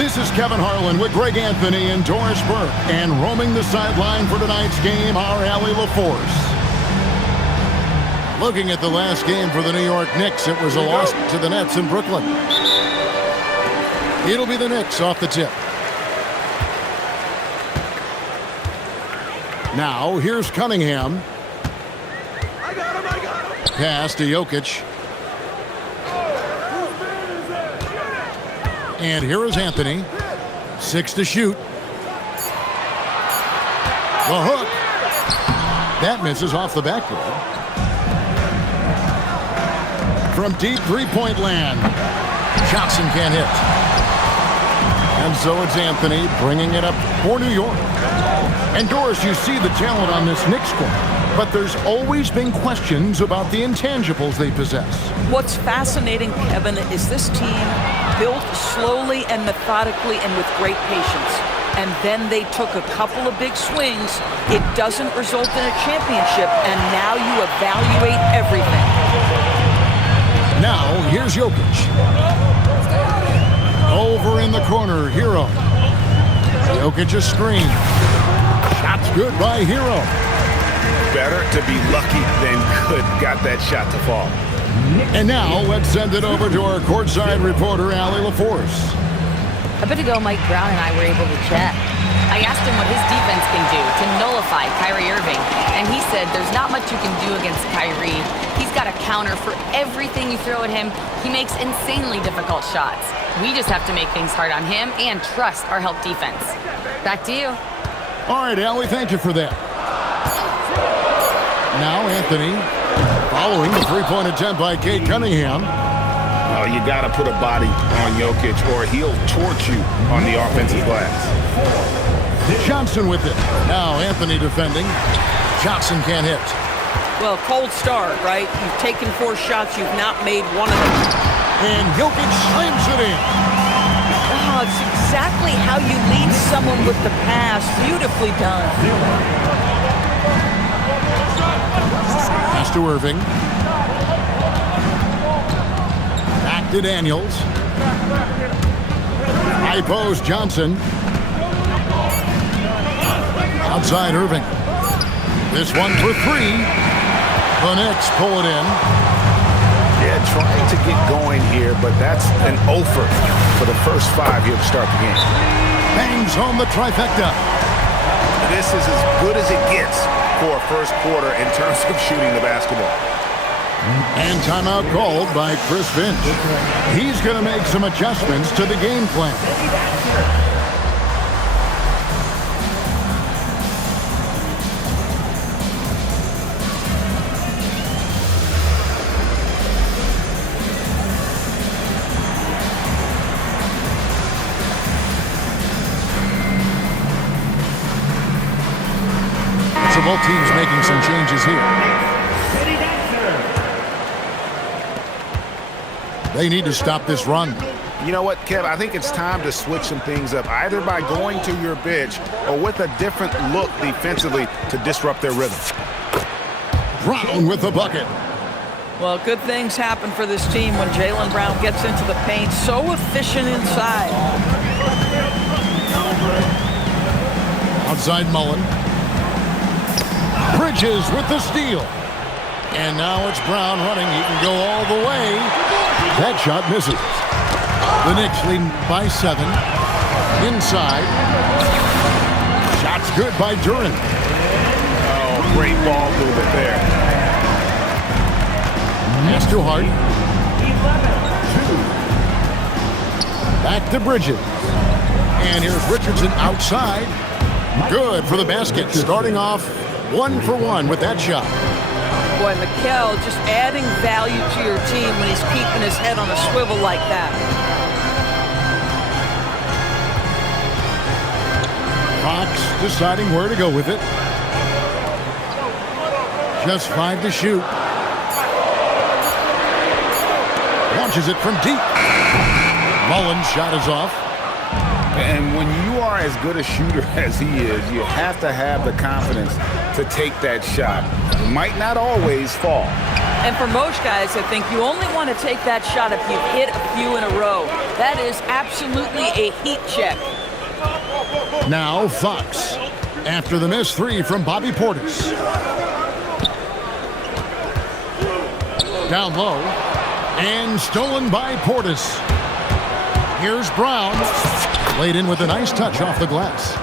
This is Kevin Harlan with Greg Anthony and Doris Burke. And roaming the sideline for tonight's game, our Allie LaForce. Looking at the last game for the New York Knicks, it was a loss to the Nets in Brooklyn. It'll be the Knicks off the tip. Now, here's Cunningham. I got him. Pass to Jokic. And here is Anthony. 6 to shoot. The hook. That misses off the backboard. From deep three-point land. Johnson can't hit. And so it's Anthony bringing it up for New York. And Doris, you see the talent on this Knicks squad, but there's always been questions about the intangibles they possess. What's fascinating, Kevin, is this team built slowly and methodically and with great patience. And then they took a couple of big swings. It doesn't result in a championship, and now you evaluate everything. Now, here's Jokic. Over in the corner, Hero. Jokic a screen. Shot's good by Hero. Better to be lucky than good. Got that shot to fall. And now, let's send it over to our courtside reporter, Allie LaForce. A bit ago, Mike Brown and I were able to chat. I asked him what his defense can do to nullify Kyrie Irving, and he said there's not much you can do against Kyrie. He's got a counter for everything you throw at him. He makes insanely difficult shots. We just have to make things hard on him and trust our help defense. Back to you. All right, Allie, thank you for that. Now, Anthony, following the three-point attempt by Kate Cunningham. Oh, you got to put a body on Jokic or he'll torch you on the offensive glass. Johnson with it. Now Anthony defending. Johnson can't hit. Well, cold start, right? You've taken 4 shots. You've not made one of them. And Jokic slams it in. Oh, it's exactly how you lead someone with the pass. Beautifully done. Pass to Irving. Back to Daniels. High post Johnson. Outside Irving. This one for 3. The Knicks pull it in. Yeah, trying to get going here, but that's an offer for the first 5 here to start the game. Bangs home the trifecta. This is as good as it gets for a first quarter in terms of shooting the basketball. And timeout called by Chris Finch. He's going to make some adjustments to the game plan. So both teams making some changes here. They need to stop this run. You know what, Kev? I think it's time to switch some things up, either by going to your bench or with a different look defensively to disrupt their rhythm. Brown with the bucket. Well, good things happen for this team when Jaylen Brown gets into the paint. So efficient inside. Outside Mullen. Bridges with the steal. And now it's Brown running. He can go all the way. That shot misses. The Knicks lead by 7. Inside. Shot's good by Durant. Oh, great ball movement there. Pass to Hart. Back to Bridges. And here's Richardson outside. Good for the basket. Starting off 1 for 1 with that shot. Boy, Mikal just adding value to your team when he's keeping his head on a swivel like that. Fox deciding where to go with it. Just 5 to shoot. Launches it from deep. Mullen's shot is off. And when you are as good a shooter as he is, you have to have the confidence to take that shot. It might not always fall. And for most guys, I think you only want to take that shot if you've hit a few in a row. That is absolutely a heat check. Now Fox, after the missed three from Bobby Portis. Down low, and stolen by Portis. Here's Brown, laid in with a nice touch off the glass.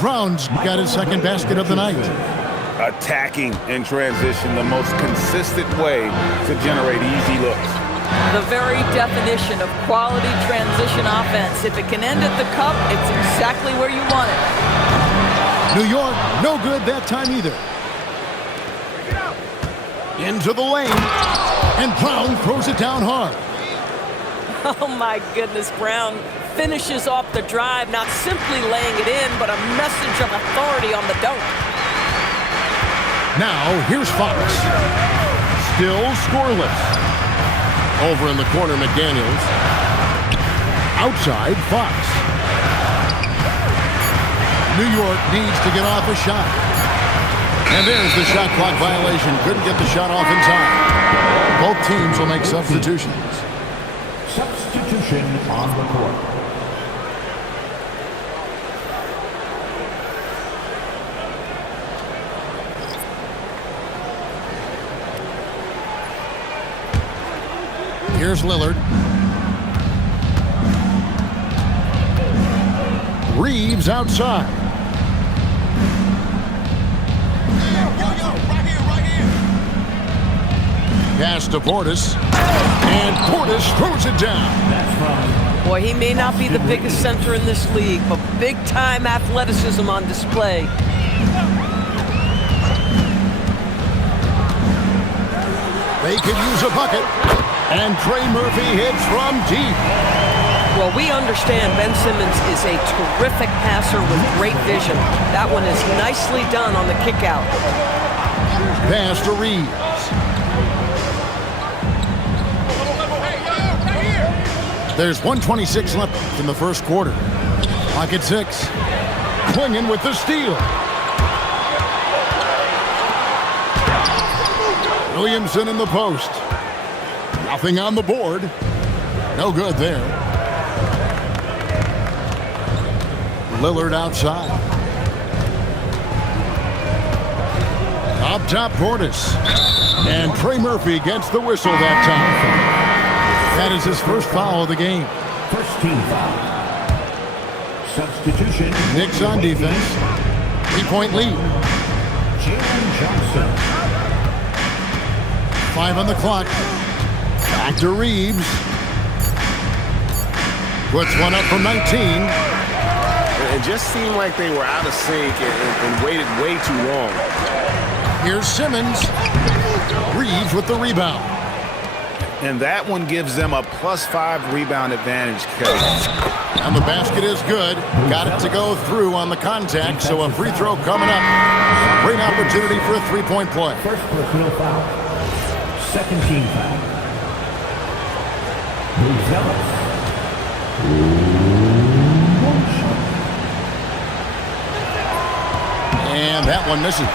Brown's got his second basket of the night. Attacking in transition, the most consistent way to generate easy looks. The very definition of quality transition offense. If it can end at the cup, it's exactly where you want it. New York, no good that time either. Into the lane, and Brown throws it down hard. Oh my goodness, Brown finishes off the drive, not simply laying it in, but a message of authority on the dunk. Now, here's Fox. Still scoreless. Over in the corner, McDaniels. Outside, Fox. New York needs to get off a shot. And there's the shot clock violation. Couldn't get the shot off in time. Both teams will make substitutions. Substitution on the court. Here's Lillard. Reeves outside. Pass to Portis. And Portis throws it down. Boy, he may not be the biggest center in this league, but big-time athleticism on display. They could use a bucket. And Trey Murphy hits from deep. Well, we understand Ben Simmons is a terrific passer with great vision. That one is nicely done on the kickout. Pass to Reeves. There's 1:26 left in the first quarter. Clock at 6. Clinging with the steal. Williamson in the post. Nothing on the board. No good there. Lillard outside. Up top, Portis. And Trey Murphy gets the whistle that time. That is his first foul of the game. First team foul. Substitution. Knicks on defense. 3-point lead. Jalen Johnson. 5 on the clock. Back to Reeves. Puts one up from 19. It just seemed like they were out of sync and waited way too long. Here's Simmons. Reeves with the rebound. And that one gives them a +5 rebound advantage, Kevin. And the basket is good. Got it to go through on the contact, so a free throw coming up. Great opportunity for a 3-point play. First personal foul. Second team foul. Zealous. And that one misses.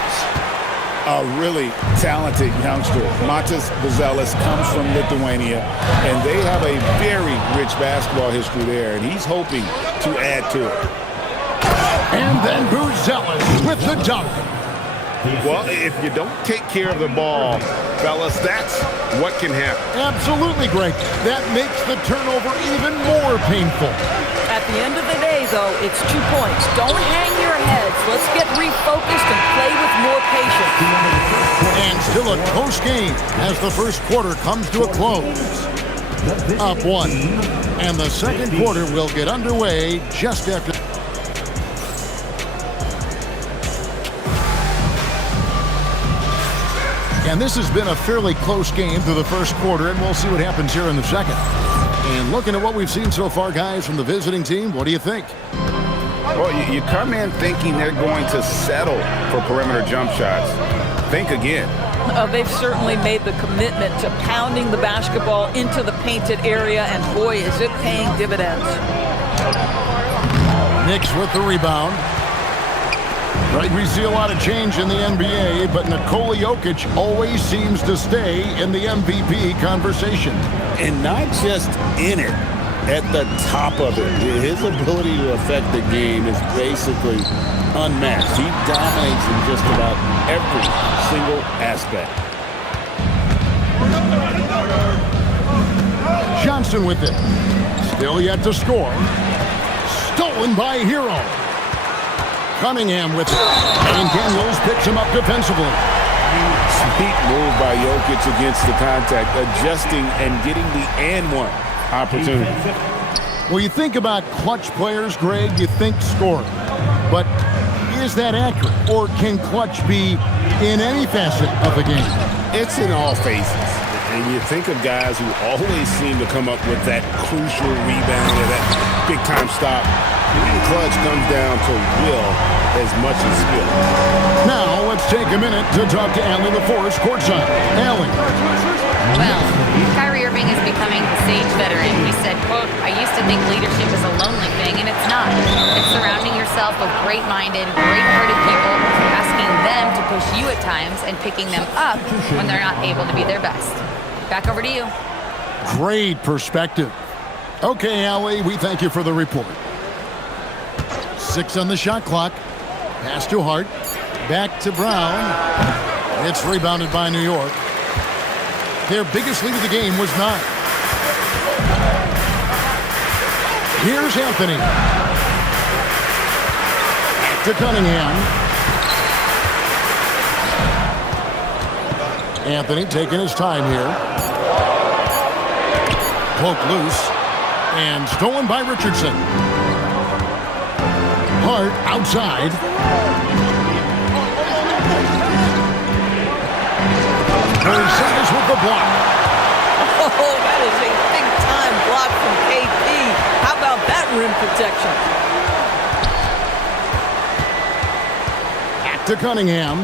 A really talented youngster. Matas Buzelis comes from Lithuania, and they have a very rich basketball history there, and he's hoping to add to it. And then Buzelis with the dunk. Well, if you don't take care of the ball, fellas, that's what can happen. Absolutely, Greg. That makes the turnover even more painful. At the end of the day, though, it's 2 points. Don't hang your heads. Let's get refocused and play with more patience. And still a close game as the first quarter comes to a close. Up 1. And the second quarter will get underway just after. And this has been a fairly close game through the first quarter, and we'll see what happens here in the second. And looking at what we've seen so far, guys, from the visiting team, what do you think? Well, you come in thinking they're going to settle for perimeter jump shots. Think again. They've certainly made the commitment to pounding the basketball into the painted area, and boy, is it paying dividends. Knicks with the rebound. Right, we see a lot of change in the NBA, but Nikola Jokic always seems to stay in the MVP conversation. And not just in it, at the top of it. His ability to affect the game is basically unmatched. He dominates in just about every single aspect. Johnson with it. Still yet to score. Stolen by Hero. Cunningham with it. And Daniels picks him up defensively. Sweet move by Jokic against the contact, adjusting and getting the and one opportunity. Well, you think about clutch players, Greg, you think scoring. But is that accurate? Or can clutch be in any facet of the game? It's in all phases. And you think of guys who always seem to come up with that crucial rebound or that big-time stop. Being clutch comes down to will as much as skill. Now, let's take a minute to talk to Allie LaForce courtside. Allie. Well, Kyrie Irving is becoming the sage veteran. He said, quote, "I used to think leadership is a lonely thing, and it's not. It's surrounding yourself with great-minded, great-hearted people, asking them to push you at times and picking them up when they're not able to be their best." Back over to you. Great perspective. Okay, Allie, we thank you for the report. 6 on the shot clock. Pass to Hart. Back to Brown. It's rebounded by New York. Their biggest lead of the game was 9. Here's Anthony. Back to Cunningham. Anthony taking his time here. Poke loose. And stolen by Richardson. Hart outside. Porzingis with the block. Oh, that is a big-time block from KP. How about that rim protection? Back to Cunningham.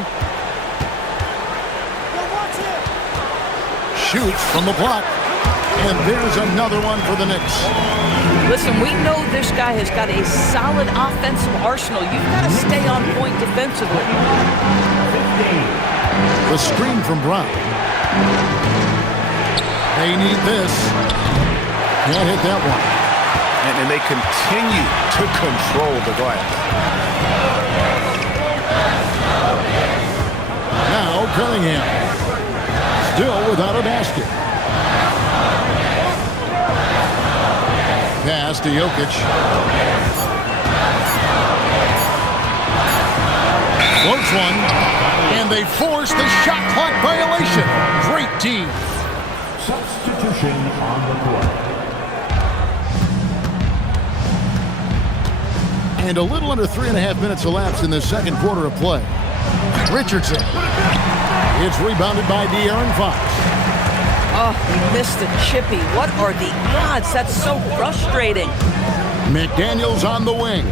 Shoots from the block. And there's another one for the Knicks. Listen, we know this guy has got a solid offensive arsenal. You've got to stay on point defensively. The screen from Brown. They need this. Can't hit that one. And they continue to control the glass. Now Cunningham. Still without a basket. Pass to Jokic. Floats one. And they force the shot clock violation. Great team. Substitution on the court. And a little under 3.5 minutes elapsed in the second quarter of play. Richardson. It's rebounded by De'Aaron Fox. Oh, he missed the chippy. What are the odds? That's so frustrating. McDaniels on the wing.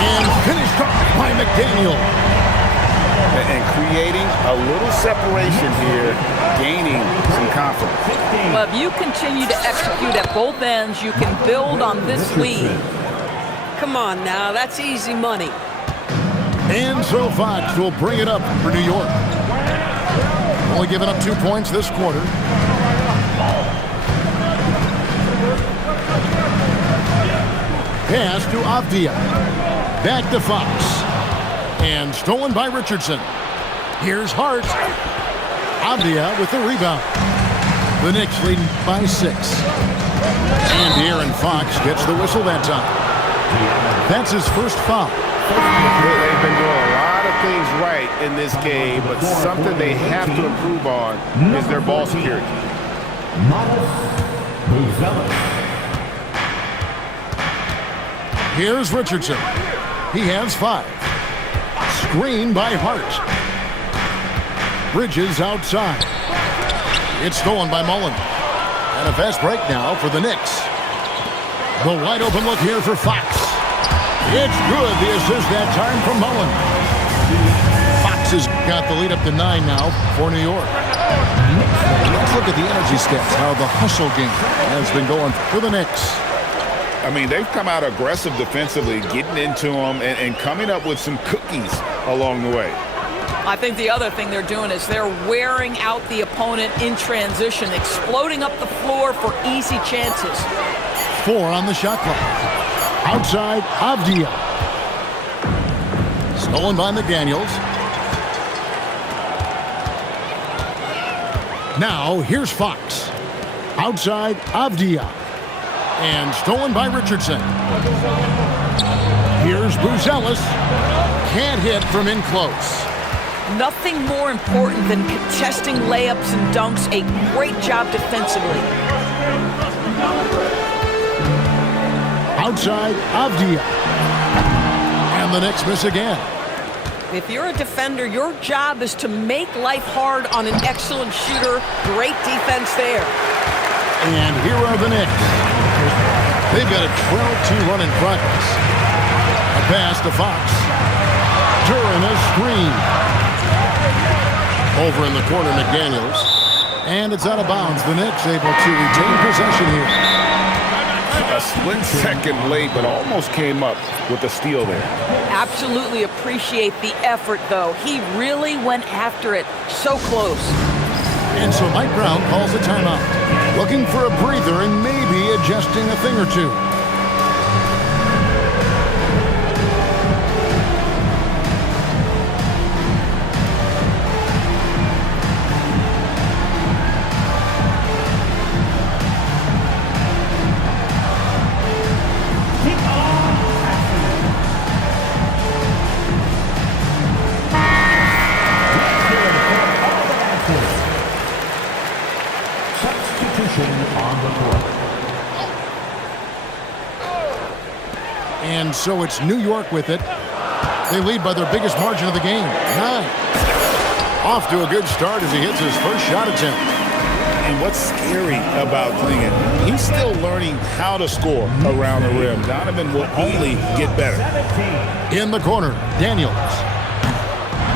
And finished off by McDaniel. And creating a little separation here, gaining some confidence. Well, if you continue to execute at both ends, you can build on this lead. Come on now, that's easy money. And so Fox will bring it up for New York. Only giving up 2 points this quarter. Pass to Avdia. Back to Fox. And stolen by Richardson. Here's Hart. Avdia with the rebound. The Knicks leading by 6. And De'Aaron Fox gets the whistle that time. That's his first foul. They've been doing a lot of things right in this game, but something they have to improve on is their ball security. Here's Richardson. He has 5. Screen by Hart. Bridges outside. It's stolen by Mullen. And a fast break now for the Knicks. The wide open look here for Fox. It's good. The assist that time from Mullen. Fox has got the lead up to 9 now for New York. Let's look at the energy stats, how the hustle game has been going for the Knicks. I mean, they've come out aggressive defensively, getting into them and coming up with some cookies along the way. I think the other thing they're doing is they're wearing out the opponent in transition, exploding up the floor for easy chances. 4 on the shot clock. Outside, Avdia. Stolen by McDaniels. Now, here's Fox. Outside, Avdia. And stolen by Richardson. Here's Buzelis. Can't hit from in close. Nothing more important than contesting layups and dunks. A great job defensively. Outside, Avdia. And the Knicks miss again. If you're a defender, your job is to make life hard on an excellent shooter. Great defense there. And here are the Knicks. They've got a 12-2 run in progress. A pass to Fox. During a screen. Over in the corner, McDaniels. And it's out of bounds. The Knicks able to retain possession here. A split second late, but almost came up with a steal there. Absolutely appreciate the effort, though. He really went after it. So close. And so Mike Brown calls a timeout. Looking for a breather and maybe adjusting a thing or two. And so it's New York with it. They lead by their biggest margin of the game, 9. Off to a good start as he hits his first shot attempt. And what's scary about Klingon, he's still learning how to score around the rim. Donovan will only get better. In the corner, Daniels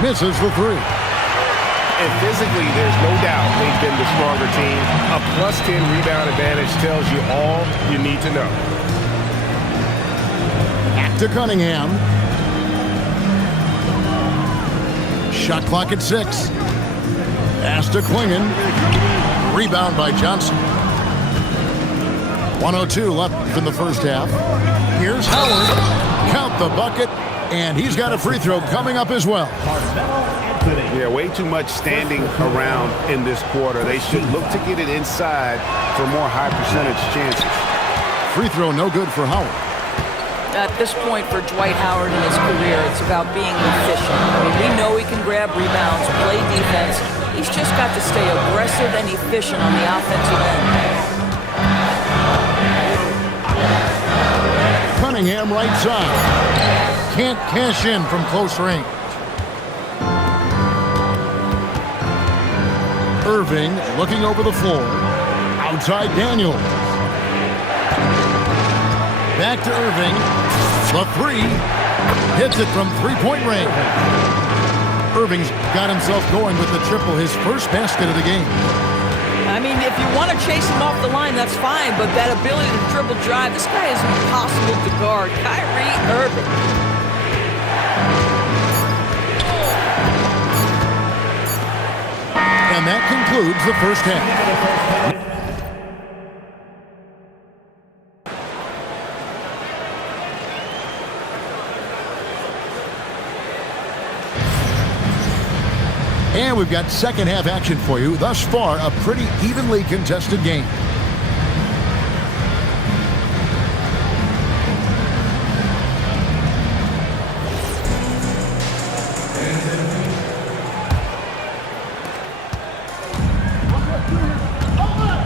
misses the 3. And physically, there's no doubt they've been the stronger team. A +10 rebound advantage tells you all you need to know. Back to Cunningham. Shot clock at 6. Pass to Klingon. Rebound by Johnson. 1:02 left in the first half. Here's Howard. Count the bucket. And he's got a free throw coming up as well. Yeah, way too much standing around in this quarter. They should look to get it inside for more high percentage chances. Free throw no good for Howard. At this point for Dwight Howard in his career, it's about being efficient. I mean, we know he can grab rebounds, play defense. He's just got to stay aggressive and efficient on the offensive end. Cunningham right side. Can't cash in from close range. Irving looking over the floor. Outside Daniels. Back to Irving. The 3. Hits it from three-point range. Irving's got himself going with the triple, his first basket of the game. I mean, if you want to chase him off the line, that's fine, but that ability to dribble drive, this guy is impossible to guard. Kyrie Irving. And that concludes the first half. And we've got second half action for you. Thus far, a pretty evenly contested game.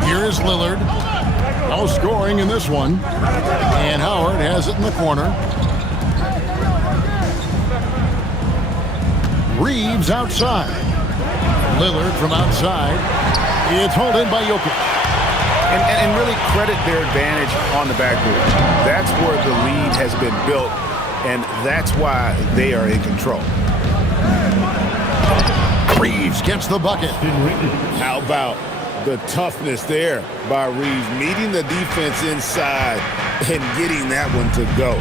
Here's Lillard. No scoring in this one. And Howard has it in the corner. Reeves outside. Lillard from outside. It's hauled in by Jokic. And really credit their advantage on the backboard. That's where the lead has been built, and that's why they are in control. Reeves gets the bucket. How about the toughness there by Reeves, meeting the defense inside and getting that one to go.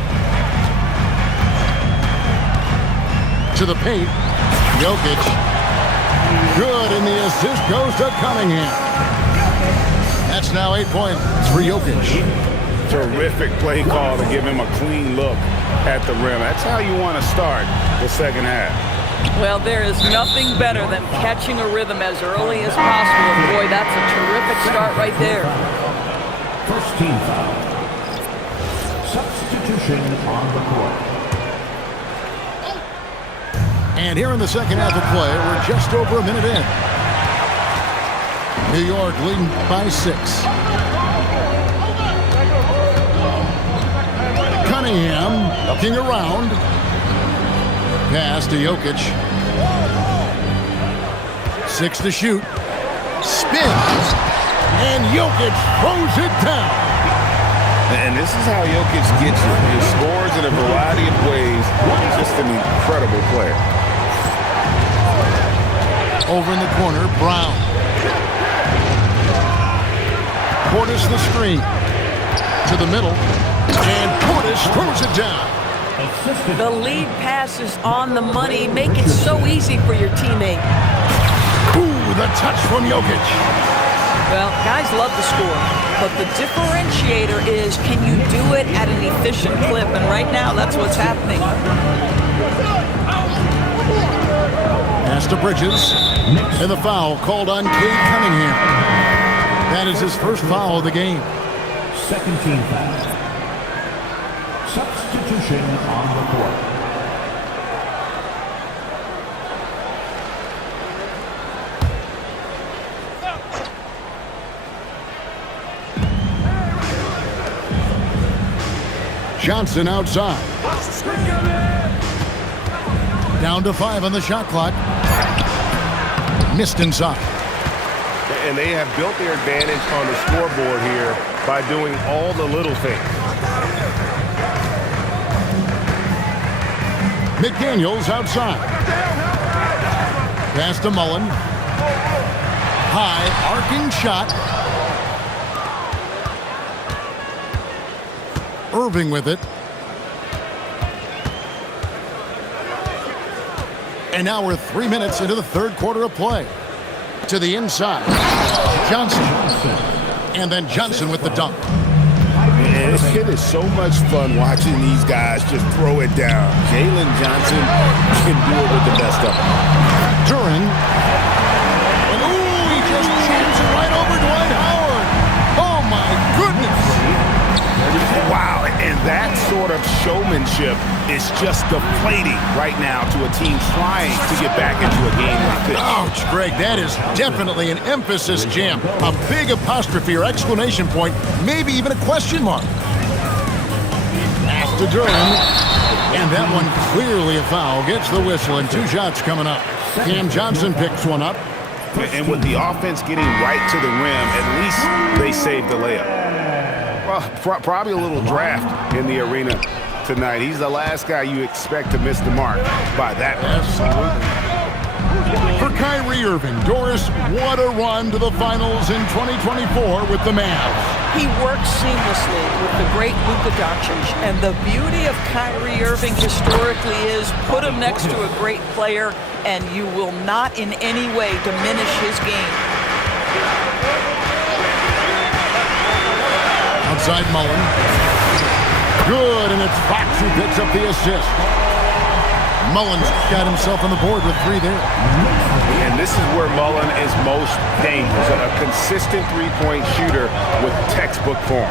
To the paint. Jokic. Good, and the assist goes to Cunningham. That's now 8 points for Jokic. Terrific play call to give him a clean look at the rim. That's how you want to start the second half. Well, there is nothing better than catching a rhythm as early as possible. And boy, that's a terrific start right there. First team foul. Substitution on the court. And here in the second half of play, we're just over a minute in. New York leading by 6. Cunningham looking around. Pass to Jokic. 6 to shoot. Spins. And Jokic throws it down. And this is how Jokic gets you. He scores in a variety of ways. He's just an incredible player. Over in the corner, Brown. Portis the screen. To the middle. And Portis throws it down. The lead pass is on the money. Make it so easy for your teammate. Ooh, the touch from Jokic. Well, guys love to score, but the differentiator is, can you do it at an efficient clip? And right now, that's what's happening. Pass to Bridges. And the foul called on Cade Cunningham. That is his first foul of the game. Second team foul. Substitution on the court. Johnson outside. Down to 5 on the shot clock. Missed inside. And they have built their advantage on the scoreboard here by doing all the little things. McDaniels outside. Pass to Mullen. High arcing shot. Irving with it. And now we're 3 minutes into the third quarter of play. To the inside. Johnson. And then Johnson with the dunk. Man, it is so much fun watching these guys just throw it down. Jalen Johnson can do it with the best of them. Duran. And ooh, he just jams it right over Dwight Howard. Oh my goodness. Wow, and that sort of showmanship is just deflating right now to a team trying to get back into a game like this. Ouch, Greg, that is definitely an emphasis jam. A big apostrophe or exclamation point, maybe even a question mark. Pass to Duran. And that one clearly a foul. Gets the whistle and 2 shots coming up. Cam Johnson picks one up. And with the offense getting right to the rim, at least they saved the layup. Well, probably a little draft in the arena tonight. He's the last guy you expect to miss the mark by that much. Absolutely. For Kyrie Irving, Doris, what a run to the finals in 2024 with the Mavs. He works seamlessly with the great Luka Doncic, and the beauty of Kyrie Irving historically is put him next to a great player, and you will not in any way diminish his game. Outside Mullen. Good, and it's Fox who picks up the assist. Mullen's got himself on the board with 3 there. And this is where Mullen is most dangerous. A consistent three-point shooter with textbook form.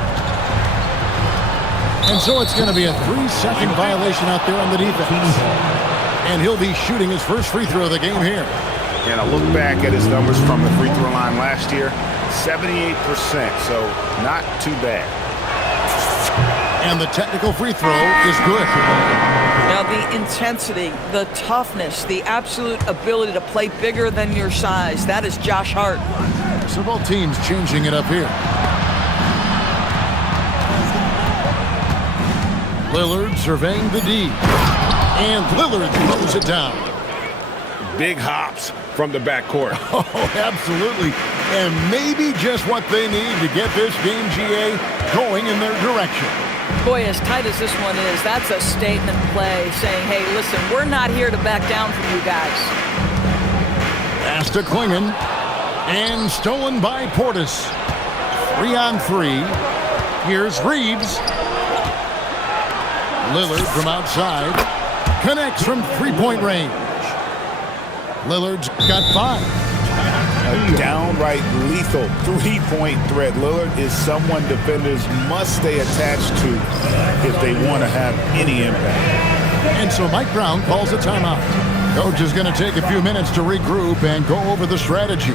And so it's going to be a 3-second violation out there on the defense. And he'll be shooting his first free throw of the game here. And I look back at his numbers from the free throw line last year. 78%, so not too bad. And the technical free throw is good. Now the intensity, the toughness, the absolute ability to play bigger than your size, that is Josh Hart. So both teams changing it up here. Lillard surveying the D. And Lillard throws it down. Big hops from the backcourt. Oh, absolutely. And maybe just what they need to get this game, GA, going in their direction. Boy, as tight as this one is, that's a statement play saying, hey, listen, we're not here to back down from you guys. Pass to Klingon. And stolen by Portis. 3-on-3. Here's Reeves. Lillard from outside. Connects from three-point range. Lillard's got 5. A downright lethal three-point threat. Lillard is someone defenders must stay attached to if they want to have any impact. And so Mike Brown calls a timeout. Coach is going to take a few minutes to regroup and go over the strategy.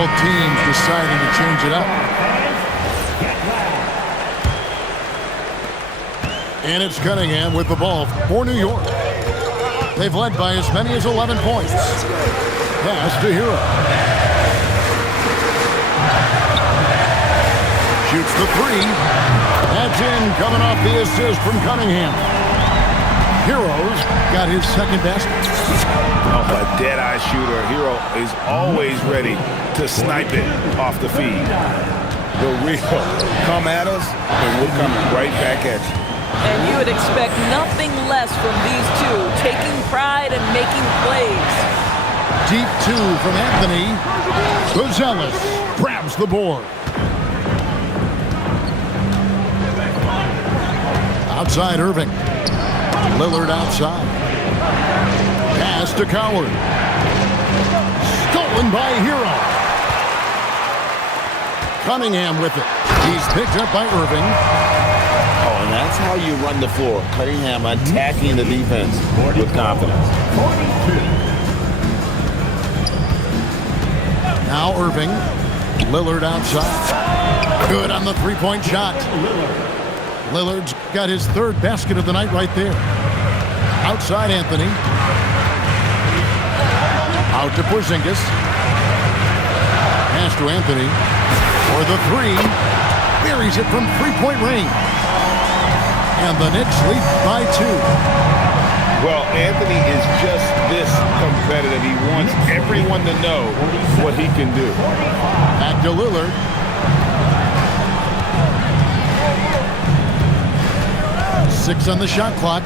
Both teams deciding to change it up. And it's Cunningham with the ball for New York. They've led by as many as 11 points. Pass to Hero. Shoots the 3. That's in, coming off the assist from Cunningham. Hero's got his second basket. Oh, a dead-eye shooter. Hero is always ready to snipe it off the feed. The Rio come at us, and we're coming right back at you. And you would expect nothing less from these two, taking pride and making plays. Deep 2 from Anthony. Buzelis grabs the board. Outside Irving. Lillard outside. Pass to Coward. Stolen by Hero. Cunningham with it. He's picked up by Irving. Oh, and that's how you run the floor. Cunningham attacking the defense with confidence. Now Irving. Lillard outside. Good on the three-point shot. Lillard's got his third basket of the night right there. Outside Anthony. Out to Porzingis. Pass to Anthony. For the 3. Buries it from three-point range. And the Knicks lead by 2. Well, Anthony is just this competitive. He wants everyone to know what he can do. Back to Lillard. Six on the shot clock.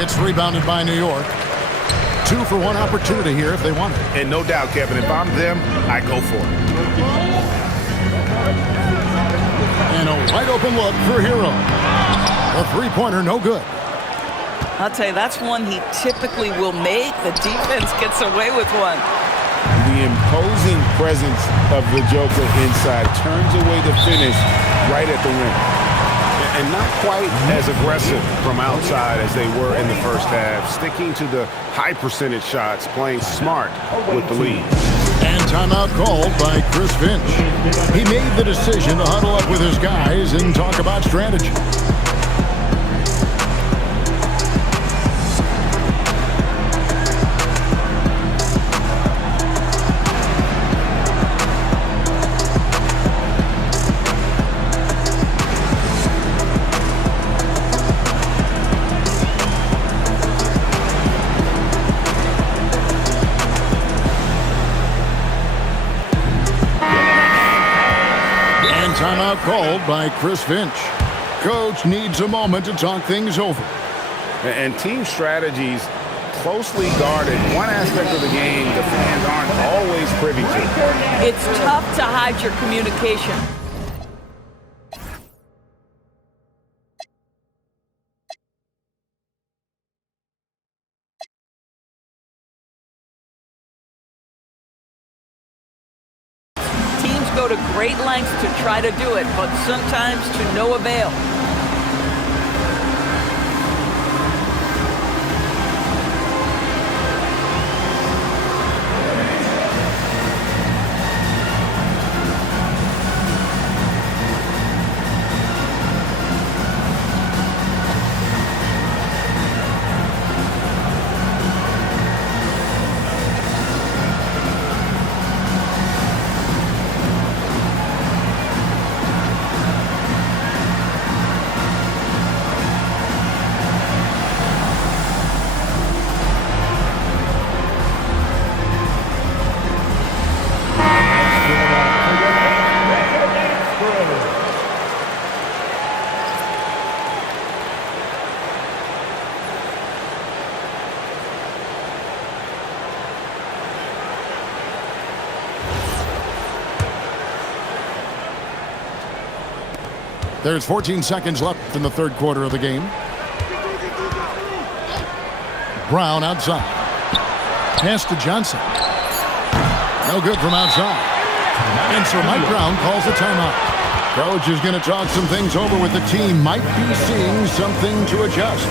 It's rebounded by New York. 2 for 1 opportunity here if they want it. And no doubt, Kevin, if I'm them, I go for it. And a wide open look for Hero. A three-pointer, no good. I'll tell you, that's one he typically will make. The defense gets away with one. The imposing presence of the Joker inside turns away the finish right at the rim. And not quite as aggressive from outside as they were in the first half, sticking to the high percentage shots, playing smart with the lead. And timeout called by Chris Finch. He made the decision to huddle up with his guys and talk about strategy. Timeout called by Chris Finch. Coach needs a moment to talk things over. And team strategies closely guarded. One aspect of the game the fans aren't always privy to. It's tough to hide your communication. go to great lengths to try to do it, but sometimes to no avail. There's 14 seconds left in the third quarter of the game. Brown outside. Pass to Johnson. No good from outside. And so Mike Brown calls a timeout. Coach is going to talk some things over with the team. Might be seeing something to adjust.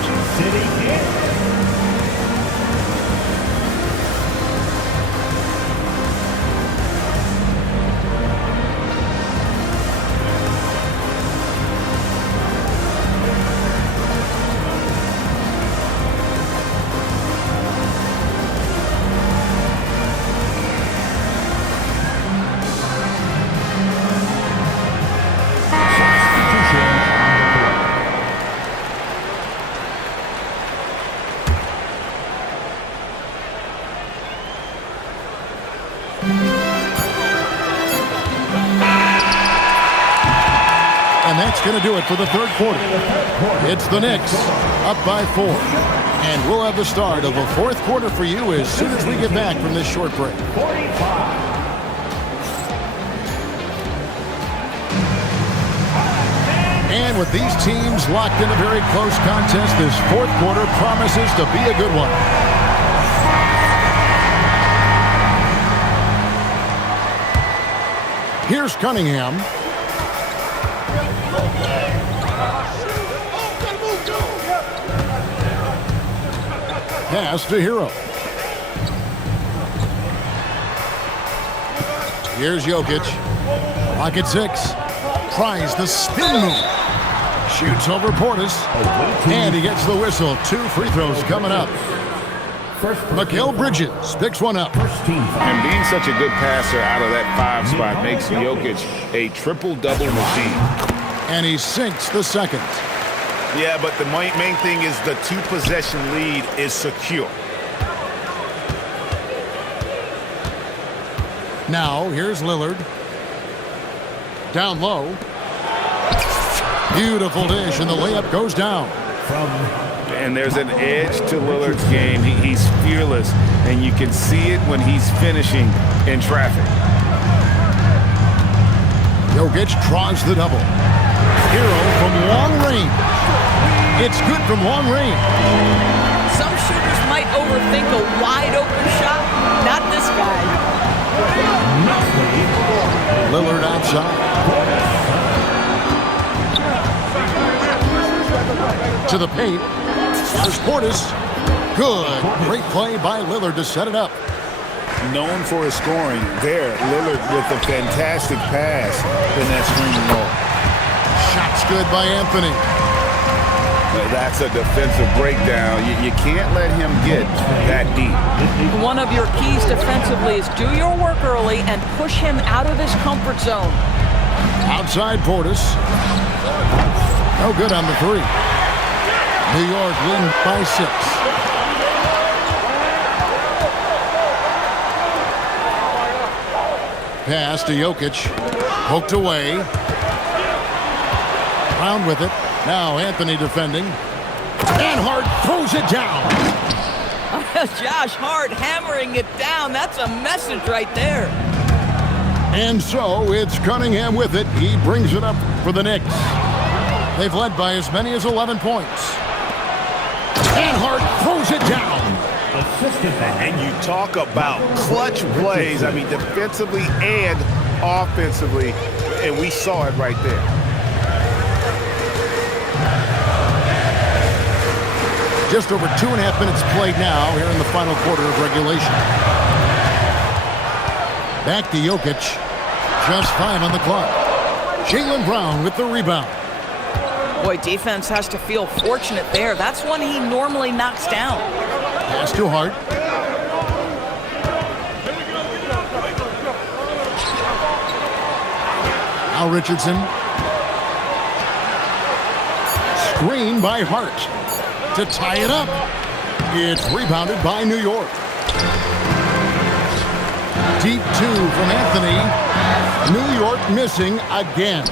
And that's going to do it for the third quarter. It's the Knicks up by 4. And we'll have the start of a fourth quarter for you as soon as we get back from this short break. And with these teams locked in a very close contest, this fourth quarter promises to be a good one. Here's Cunningham. Pass to Hero. Here's Jokic. Pocket 6. Tries the spin move. Shoots over Portis. And he gets the whistle. 2 free throws coming up. Mikal Bridges picks one up. And being such a good passer out of that 5 spot makes Jokic a triple-double machine. And he sinks the second. Yeah, but the main thing is the 2-possession lead is secure. Now, here's Lillard. Down low. Beautiful dish, and the layup goes down. And there's an edge to Lillard's game. He's fearless, and you can see it when he's finishing in traffic. Jokic draws the double. Hero from long range. It's good from long range. Some shooters might overthink a wide-open shot. Not this guy. Lillard outside. To the paint. There's Portis. Good. Great play by Lillard to set it up. Known for his scoring, there, Lillard with a fantastic pass in that screen and roll. Shot's good by Anthony. That's a defensive breakdown. You can't let him get that deep. One of your keys defensively is do your work early and push him out of his comfort zone. Outside Portis. No good on the 3. New York leading by 6. Pass to Jokic. Poked away. Brown with it. Now Anthony defending. And Hart throws it down. Josh Hart hammering it down. That's a message right there. And so it's Cunningham with it. He brings it up for the Knicks. They've led by as many as 11 points. And Hart throws it down. And you talk about clutch plays. I mean, defensively and offensively, and we saw it right there. Just over 2.5 minutes played now here in the final quarter of regulation. Back to Jokic. Just 5 on the clock. Jaylen Brown with the rebound. Boy, defense has to feel fortunate there. That's one he normally knocks down. Pass to Hart. Now Richardson. Screen by Hart to tie it up. It's rebounded by New York. Deep 2 from Anthony. New York missing again.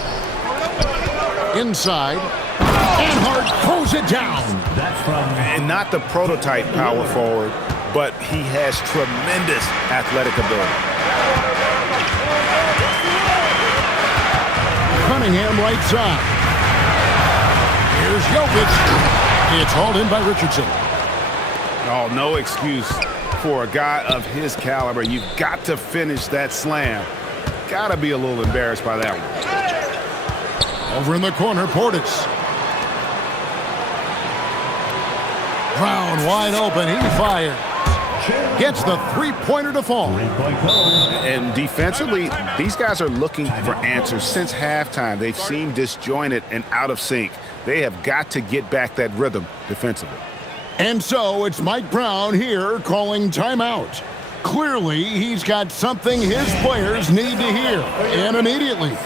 Inside. And Hart throws it down. That's from... And not the prototype power forward, but he has tremendous athletic ability. Cunningham right side. Here's Jokic. It's hauled in by Richardson. Oh, no excuse for a guy of his caliber. You've got to finish that slam. Got to be a little embarrassed by that one. Over in the corner, Portis. Brown wide open. He fires. Gets the three-pointer to fall. And defensively, these guys are looking for answers since halftime. They've seemed disjointed and out of sync. They have got to get back that rhythm defensively. And so it's Mike Brown here calling timeout. Clearly, he's got something his players need to hear, and immediately.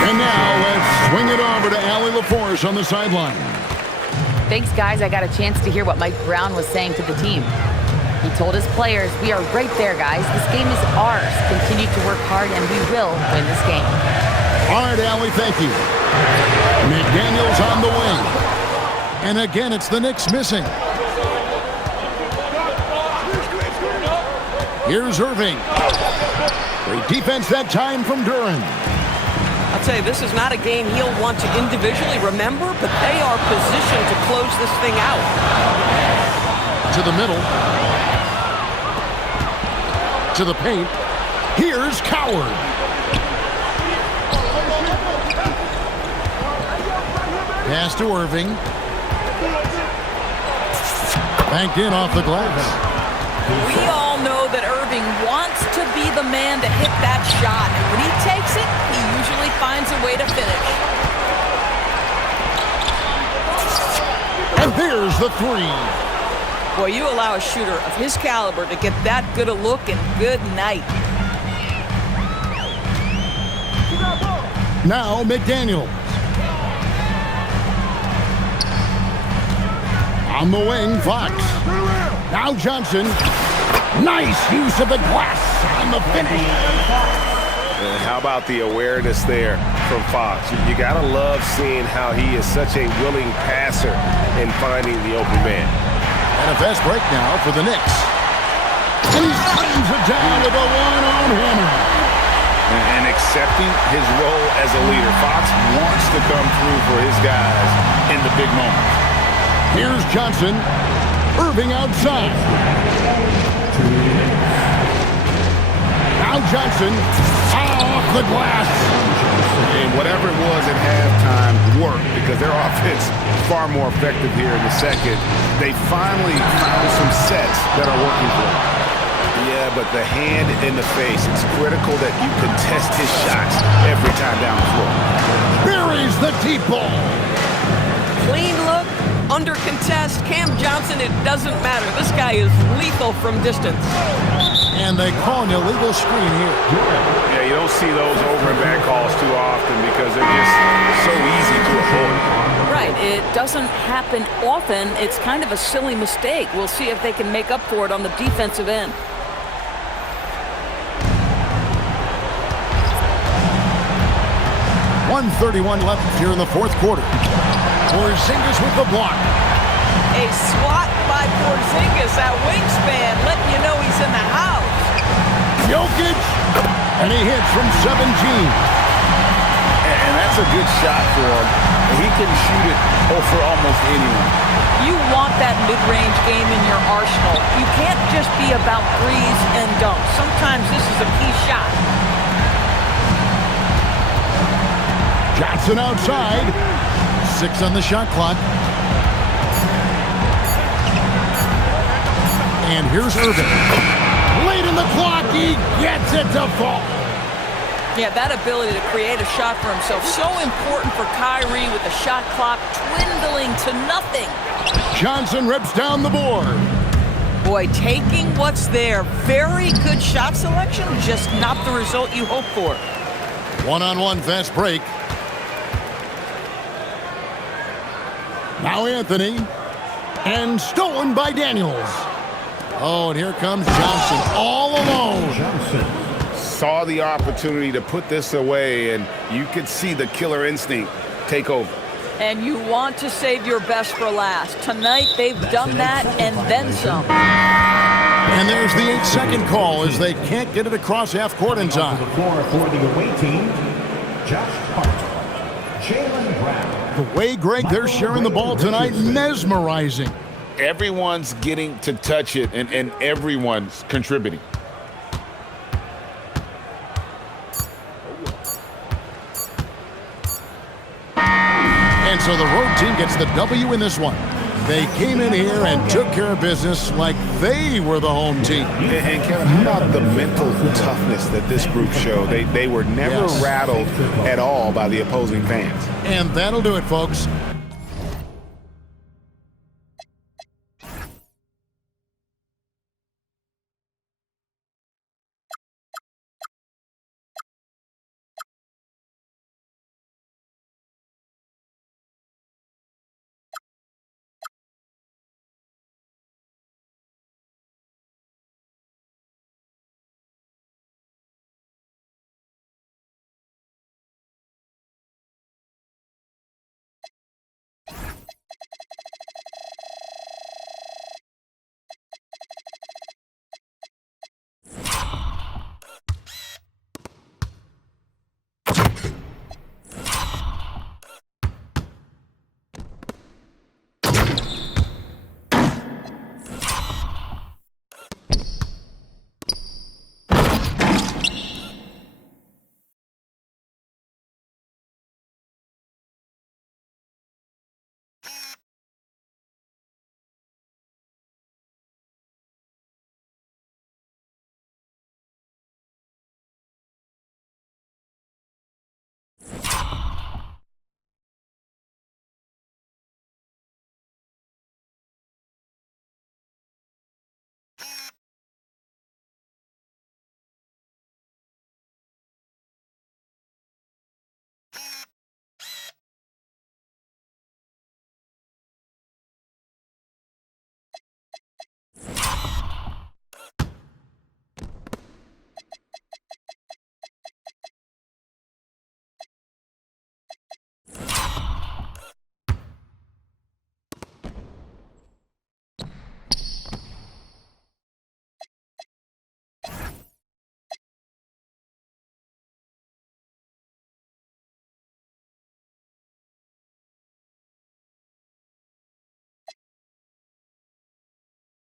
And now let's swing it over to Allie LaForce on the sideline. Thanks, guys. I got a chance to hear what Mike Brown was saying to the team. He told his players, we are right there, guys. This game is ours. Continue to work hard, and we will win this game. All right, Allie, thank you. McDaniels on the wing. And again, it's the Knicks missing. Here's Irving. Great defense that time from Duran. I'll tell you, this is not a game he'll want to individually remember, but they are positioned to close this thing out. To the middle. To the paint. Here's Coward. Pass to Irving. Banked in off the glass. We all know that Irving wants to be the man to hit that shot, and when he takes it, he usually finds a way to finish. And there's the three. Boy, you allow a shooter of his caliber to get that good a look, and good night. Now McDaniels. On the wing, Fox. Now Johnson. Nice use of the glass on the finish. And how about the awareness there from Fox? You gotta love seeing how he is such a willing passer in finding the open man. And a fast break now for the Knicks. And he slams it down with a one-arm hammer. And accepting his role as a leader. Fox wants to come through for his guys in the big moments. Here's Johnson. Irving outside. Now Johnson. Off the glass. And whatever it was at halftime worked because their offense far more effective here in the second. They finally found some sets that are working for them. Yeah, but the hand in the face, it's critical that you contest his shots every time down the floor. Buries the deep ball. Clean look, under contest, Cam Johnson, it doesn't matter. This guy is lethal from distance. And they call an illegal screen here. Yeah, you don't see those over and back calls too often because they're just so easy to avoid. Right, it doesn't happen often. It's kind of a silly mistake. We'll see if they can make up for it on the defensive end. .131 left here in the fourth quarter. Porzingis with the block. A swat by Porzingis, that wingspan, letting you know he's in the house. Jokic, and he hits from 17. And that's a good shot for him. He can shoot it for almost anyone. You want that mid-range game in your arsenal. You can't just be about threes and dunks. Sometimes this is a key shot. Johnson outside. 6 on the shot clock. And here's Irving. Late in the clock, he gets it to fall. Yeah, that ability to create a shot for himself, so important for Kyrie with the shot clock dwindling to nothing. Johnson rips down the board. Boy, taking what's there. Very good shot selection, just not the result you hope for. One-on-one fast break. Now Anthony. And stolen by Daniels. Oh, and here comes Johnson all alone. Johnson. Saw the opportunity to put this away, and you could see the killer instinct take over. And you want to save your best for last. Tonight, they've done that and then some. And there's the 8-second call as they can't get it across half court in time. On the floor for the away team, Josh Hart, Jaylen Brown. The way, Greg, they're sharing the ball tonight, mesmerizing. Everyone's getting to touch it, and everyone's contributing. And so the road team gets the W in this one. They came in here and took care of business like they were the home team. And Kevin, how about the mental toughness that this group showed? They were never rattled at all by the opposing fans. And that'll do it, folks.